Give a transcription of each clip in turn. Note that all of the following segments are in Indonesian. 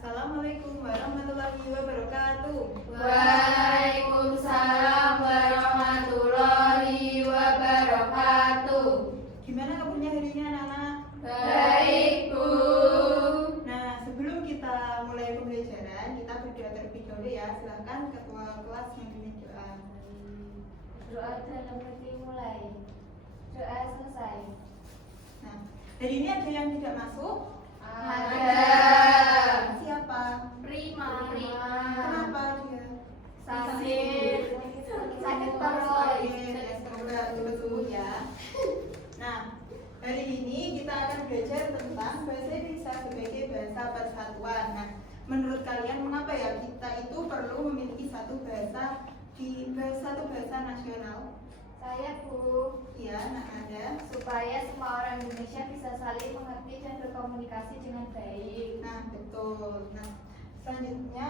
Assalamualaikum warahmatullahi wabarakatuh. Waalaikumsalam warahmatullahi wabarakatuh. Gimana kabarnya hari ini anak-anak? Baik, Bu. Nah, sebelum kita mulai pembelajaran, kita berdoa terlebih dahulu ya. Silahkan ketua kelas memimpin doa. Doa dalam hati mulai. Doa selesai. Nah, hari ini ada yang tidak masuk? Ada. Siapa? Prima. Kenapa dia? Sakit. Sakit perut. Semoga cepat sembuh ya. Nah, hari ini kita akan belajar tentang bahasa Indonesia sebagai bahasa persatuan. Nah, menurut kalian mengapa ya kita itu perlu memiliki satu bahasa nasional? Saya, Bu. Iya, nah ada. Supaya semua orang Indonesia bisa saling mengerti dan berkomunikasi dengan baik. Nah, betul. Nah, selanjutnya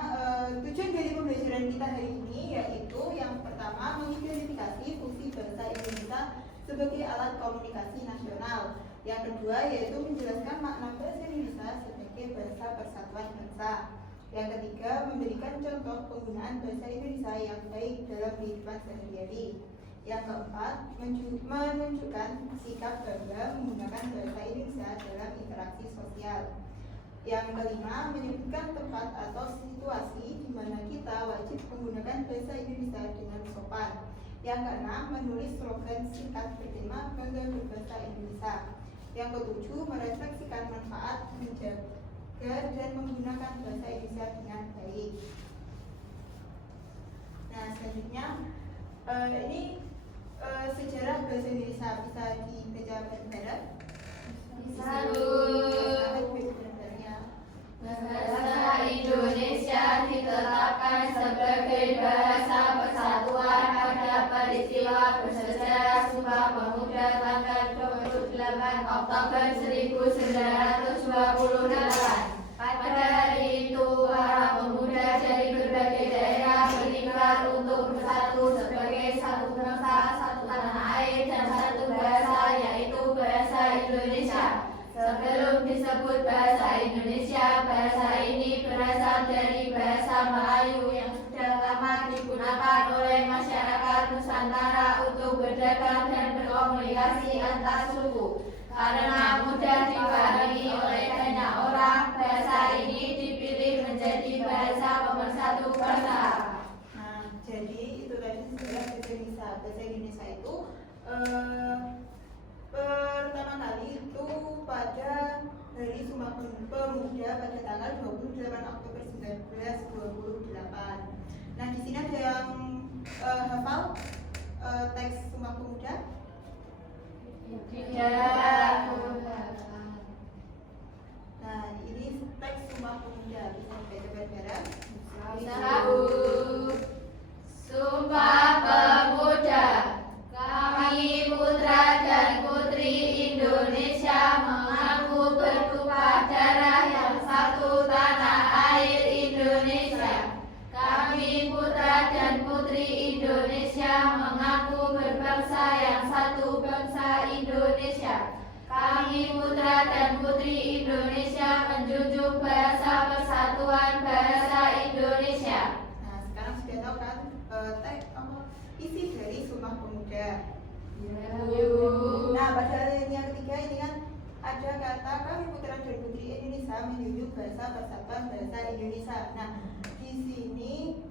tujuan dari pembelajaran kita hari ini yaitu yang pertama mengidentifikasi fungsi bahasa Indonesia sebagai alat komunikasi nasional. Yang kedua yaitu menjelaskan makna bahasa Indonesia sebagai bahasa persatuan bangsa. Yang ketiga memberikan contoh penggunaan bahasa Indonesia yang baik dalam kehidupan sehari-hari. Yang keempat menunjukkan sikap bangga menggunakan bahasa Indonesia dalam interaksi sosial. Yang kelima, menyebutkan tempat atau situasi di mana kita wajib menggunakan bahasa Indonesia dengan sopan. Yang keenam, menulis slogan singkat bertema bangga berbahasa Indonesia. Yang ketujuh, merefleksikan manfaat menjaga dan menggunakan bahasa Indonesia dengan baik. Nah, selanjutnya ini sejarah bahasa Indonesia bisa dibaca bareng-bareng. Bisa, Bu. Bahasa Indonesia ditetapkan sebagai bahasa persatuan pada peristiwa bersejarah Sumpah Pemuda tanggal 28 Oktober 1928. Pada hari itu, para pemuda dari berbagai daerah berikrar untuk bersatu sebagai satu bangsa, satu tanah air, dan satu bahasa, yaitu bahasa Indonesia. Sebelum disebut bahasa Indonesia, bahasa ini berasal dari bahasa Melayu yang sudah lama digunakan oleh masyarakat Nusantara untuk berdagang dan berkomunikasi antar suku. Karena mudah dipahami oleh banyak orang, bahasa ini dipilih menjadi bahasa pemersatu bangsa. Nah, jadi itu tadi sejarah bahasa Indonesia. Bahasa Indonesia itu pertama kali itu pada hari Sumpah Pemuda pada tanggal 28 Oktober 1928. Nah, di sini ada yang hafal teks Sumpah Pemuda? Tidak. Nah, ini teks Sumpah Pemuda. Bisa dibaca bareng-bareng? Bisa, Bu. Sumpah Pemuda. Kami putra dan putri Indonesia mengaku bertumpah darah yang satu tanah air Indonesia. Kami putra dan putri Indonesia mengaku berbangsa yang satu bangsa Indonesia. Kami putra dan putri Indonesia menjunjung bahasa persatuan bahasa Indonesia. Nah, sekarang sudah tahu kan isi dari Sumpah Pemuda. Nah, pada yang ketiga ini kan ada kata kami putra dan putri Indonesia menjunjung bahasa persatuan bahasa Indonesia. Nah, di sini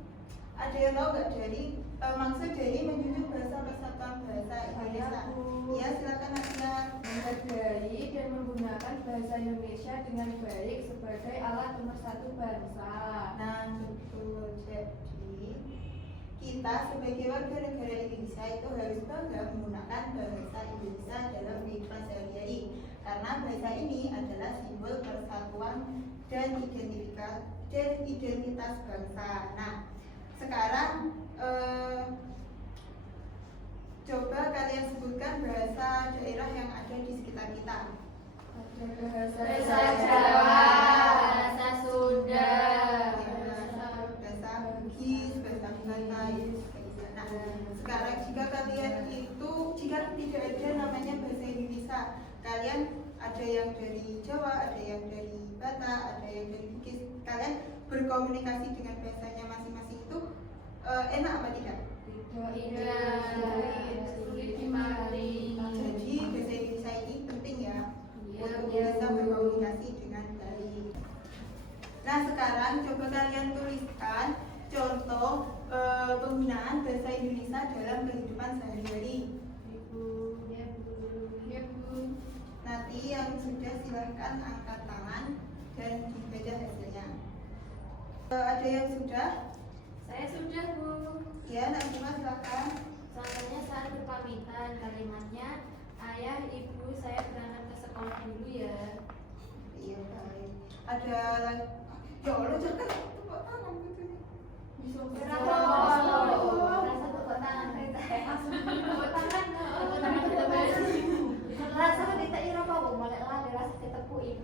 ada yang tahu nggak dari maksud dari menjunjung bahasa persatuan bahasa Indonesia? Ya, silakan Nadia. Menghargai dan menggunakan bahasa Indonesia dengan baik sebagai alat pemersatu bangsa. Nah, betul. Jadi kita sebagai warga negara Indonesia itu harus bangga menggunakan bahasa Indonesia dalam kehidupan sehari-hari karena bahasa ini adalah simbol persatuan dan identitas bangsa. Nah, sekarang coba kalian sebutkan bahasa daerah yang ada di sekitar kita. Bahasa Jawa, bahasa Sunda, bahasa Bugis, bahasa Batak. Nah, sekarang jika tidak ada namanya bahasa Indonesia, kalian ada yang dari Jawa, ada yang dari Batak, ada yang dari Bugis. kalian berkomunikasi dengan bahasanya masing-masing itu enak apa tidak? Tidak, sulit dipahami. Jadi bahasa Indonesia ini penting ya untuk Iya. bisa berkomunikasi dengan baik. Nah sekarang coba kalian tuliskan contoh penggunaan bahasa Indonesia dalam kehidupan sehari-hari. Nanti yang sudah silahkan angkat tangan dan dibaca hasilnya. Ada yang sudah? Saya sudah, Bu. Ya, Najma silahkan. Contohnya saat berpamitan, kalimatnya ayah, ibu, saya berangkat ke sekolah dulu ya. Iya baik. Ada lagi? Ya Allah jangan tepuk tangan gitu. Rasa tepuk tangan saya. Tepuk tangan. Rasa kita ira apa, Bu? Mulai lah rasa ketepuk ibu.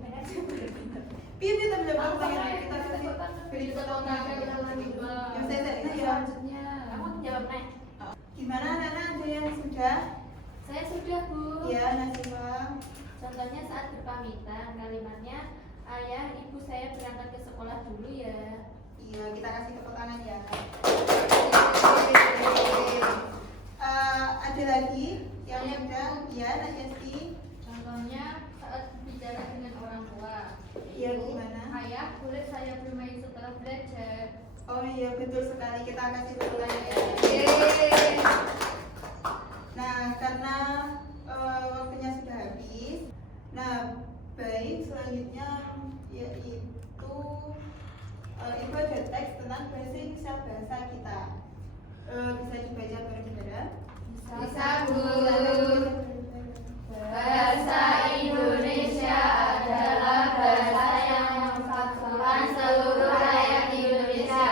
Piye kita bisa tepuk tangan kita kasih beri tepuk tangan. Yang saya ya. Kamu jawab nih. Gimana anak-anak, ada yang sudah? Saya sudah, Bu. Ya, Najma. Contohnya saat berpamitan, kalimatnya ayah, ibu, saya berangkat ke sekolah dulu ya. Iya, kita kasih tepuk tangan ya. Ada lagi yang sudah? Ya, Najesti. Contohnya saat bicara dengan orang tua. Iya, gimana? Ayah, boleh saya bermain setelah belajar? Oh iya, betul sekali. Kita kasih tepuk tangan ya. Nah, karena waktunya sudah habis. Nah, baik, selanjutnya yaitu itu ada teks tentang bahasa Indonesia bahasa kita. Bisa dibaca bareng-bareng? Bisa, Bu. Bahasa Indonesia adalah bahasa yang mempersatukan seluruh rakyat Indonesia.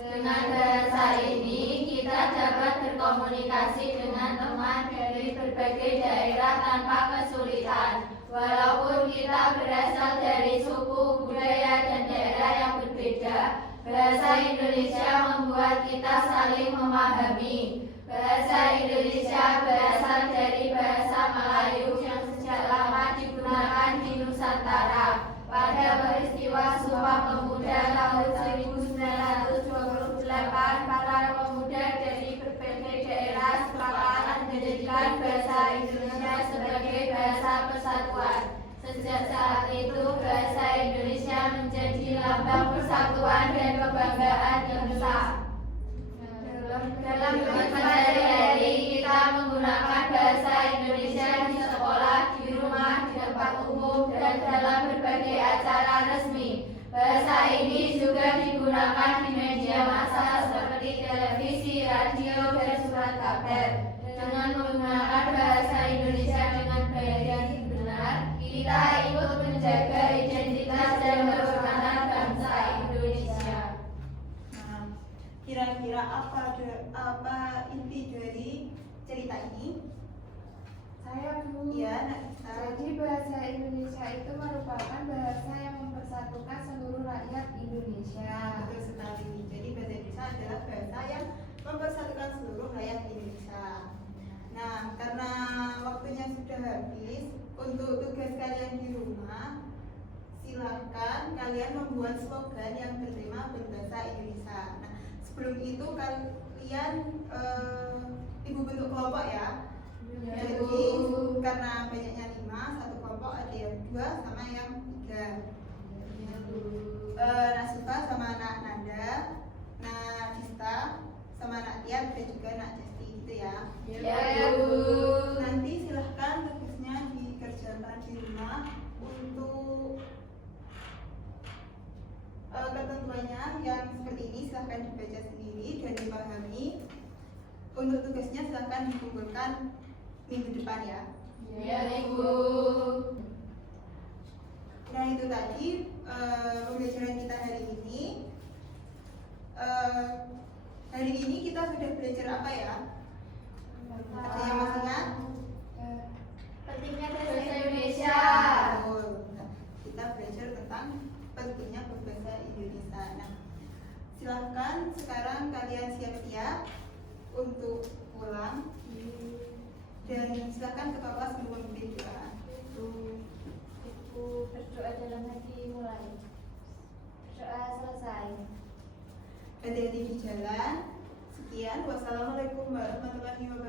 Dengan bahasa ini kita dapat berkomunikasi dengan teman dari berbagai daerah tanpa kesulitan. Walaupun kita berasal dari suku, budaya, dan daerah yang berbeda, bahasa Indonesia membuat kita saling memahami. Bahasa Indonesia berasal dari bahasa Melayu yang sejak lama digunakan di Nusantara. Pada peristiwa Sumpah Pemuda tahun 1928, para pemuda dari berbagai daerah sepakat menjadikan bahasa Indonesia sebagai bahasa persatuan. Sejak saat itu, bahasa Indonesia menjadi lambang persatuan dan kebanggaan yang besar. Dalam kehidupan sehari-hari, kita menggunakan bahasa Indonesia di sekolah, di rumah, di tempat umum, dan dalam berbagai acara resmi. Bahasa ini juga digunakan di media massa seperti televisi, radio, dan surat kabar. Dengan menggunakan bahasa Indonesia dengan baik dan benar, kita ikut menjaga identitas dan kehormatan bangsa Indonesia. Nah, kira-kira apa inti dari cerita ini? Saya, Bu. Ya, Nafisa. Jadi bahasa Indonesia itu merupakan bahasa yang mempersatukan seluruh rakyat Indonesia. Betul sekali. Jadi bahasa Indonesia adalah bahasa yang mempersatukan seluruh rakyat Indonesia. Nah, karena waktunya sudah habis, untuk tugas kalian di rumah, silahkan kalian membuat slogan yang bertema berbahasa Indonesia. Nah, sebelum itu kalian ibu bentuk kelompok ya. Jadi karena banyaknya 5, satu kelompok ada yang 2 sama yang 3. Nasifa sama anak Nanda, Nadista sama anak Tian dan juga anak Jesti gitu ya. Ya, Bu. Nanti silahkan tugasnya dikerjakan di rumah. Untuk ketentuannya yang seperti ini silahkan dibaca sendiri dan dipahami. Untuk tugasnya silahkan dikumpulkan minggu depan ya. Ya, Ibu. Nah itu tadi pembelajaran kita hari ini. Hari ini kita sudah belajar apa ya? Ada yang masih ingat? Pentingnya bahasa Indonesia. Betul. Nah, kita belajar tentang pentingnya berbahasa Indonesia. Nah, silahkan sekarang kalian siap-siap untuk pulang dan silahkan ke kelas memimpin doa. Ibu berdoa dalam hati mulai. Berdoa hati-hati di jalan. Sekian, wassalamualaikum warahmatullahi wabarakatuh.